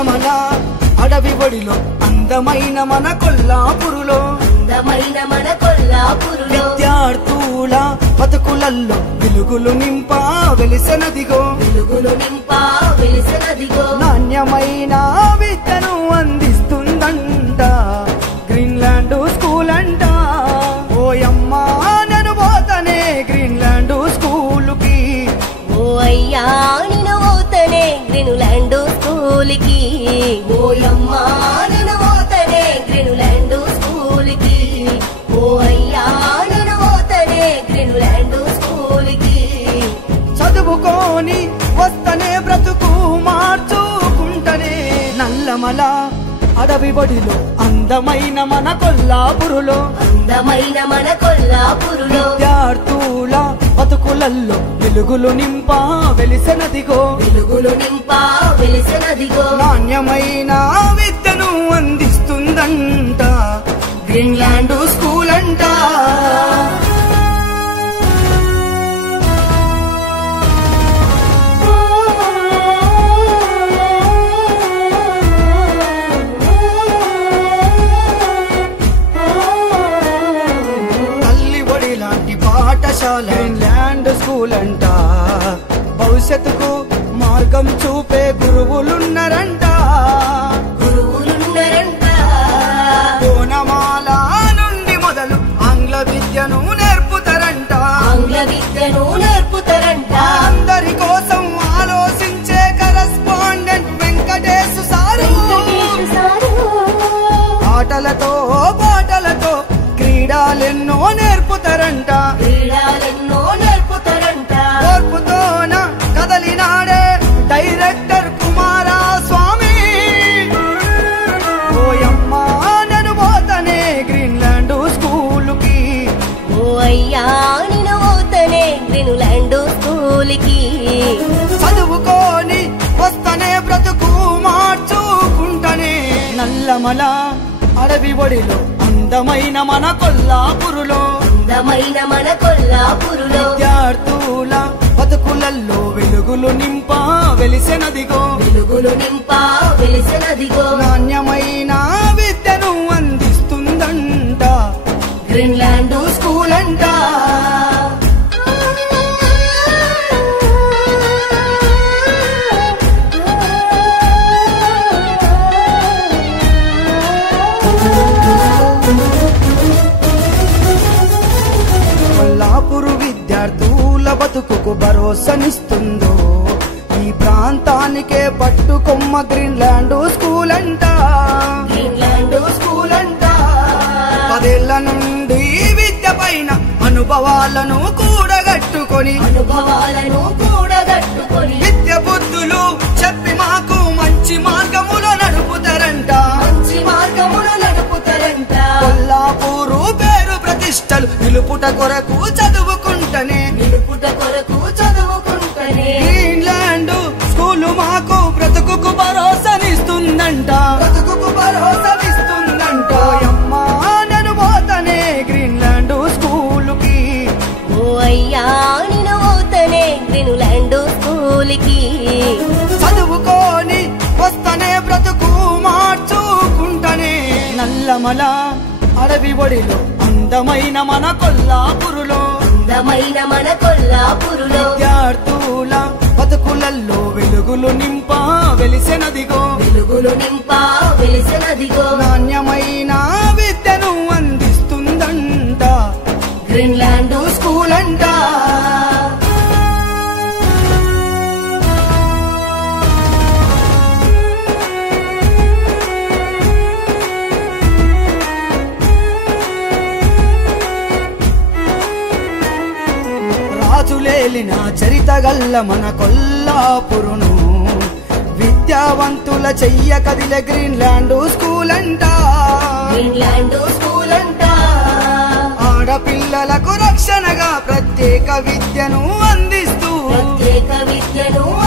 నల్లమల అడవి ఒడిలో అందమైన మన కొల్లాపురులో విద్యార్థుల బతుకులల్లో వెలుగులు నింపా వెలిసెనదిగో నాణ్యమైన విద్యను అందిస్తుందంట గ్రీన్లాండ్ స్కూల్ అంట. ఓయమ్మా నేను పోతనే గ్రీన్లాండ్ స్కూలుకి, ఓ అయ్యా నేను పోతనే గ్రీన్లాండ్ స్కూల్కి, ఓయమ్మా నేను పోతనే గ్రీన్లాండ్ స్కూల్కి, ఓ అయ్యా నేను పోతనే గ్రీన్లాండ్ స్కూల్కి. చదువుకోని వస్తనే బ్రతుకు మార్చుకుంటనే నల్లమల అడవి ఒడిలో అందమైన మన కొల్లాపురులో విద్యార్థుల బతుకులల్లో వెలుగులు నింపా వెలిసెనదిగో నాణ్యమైన విద్యను అందిస్తుందంట గ్రీన్లాండ్ స్కూల్ అంట. గ్రీన్లాండ్ స్కూల్ అంట భవిష్యత్తుకు మార్గం చూపే గురువులున్నారంట. కోనమాల నుండి మొదలు ఆంగ్ల విద్యను నేర్పుతారంట. అందరి కోసం ఆలోచించే కరెస్పాండెంట్ వెంకటేశు సారు ఆటలతో పాటలతో క్రీడలెన్నో నేర్పుతారంట. ఓర్పుతోన కదలినాడే డైరెక్టర్ కుమారస్వామి. ఓయమ్మా నేను పోతనే గ్రీన్లాండ్ స్కూలుకి, ఓ అయ్యా నేను పోతనే గ్రీన్లాండ్ స్కూల్కి. చదువుకోని వస్తనే బ్రతుకు మార్చుకుంటనే నల్లమల అడవి ఒడిలో అందమైన మన కొల్లాపురులో విద్యార్థుల బతుకులల్లో వెలుగులు నింపా వెలిసెనదిగో నాణ్యమైన విద్యను అందిస్తుందంట గ్రీన్లాండ్ స్కూల్ అంట. కొల్లాపురు విద్యార్థుల బతుకుకు భరోసానిస్తుందో ఈ ప్రాంతానికే పట్టుకొమ్మ గ్రీన్లాండ్ స్కూల్ అంట. 10 నుండి విద్య పైన అనుభవాలను కూడగట్టుకొని విద్య బుద్ధులు చెప్పి మాకు మంచి మార్గములో నడుపుతారంట. కొల్లాపూరు పేరు ప్రతిష్టలు నిలుపుట కొరకు చదువుకుంటనే గ్రీన్లాండ్ స్కూలు మాకు బ్రతుకుకు భరోసానిస్తుందంట. అమ్మా నేను పోతనే గ్రీన్లాండ్ స్కూలుకి, ఓ అయ్యా నేను పోతనే గ్రీన్లాండ్ స్కూల్కి. చదువుకోని వస్తనే బ్రతుకు మార్చుకుంటనే నల్లమల అడవి ఒడిలో అందమైన మన కొల్లాపురులో విద్యార్థుల బతుకులల్లో వెలుగులు నింపా వెలిసెనదిగో నాణ్యమైన విద్యను అందిస్తుందంట గ్రీన్లాండ్ స్కూల్ అంట. రాజులేలిన చరితగల్ల మన కొల్లాపురును విద్యావంతుల చెయ్య కదిలే గ్రీన్లాండ్ స్కూల్ అంట. ఆడపిల్లలకు రక్షణగా ప్రత్యేక విద్యను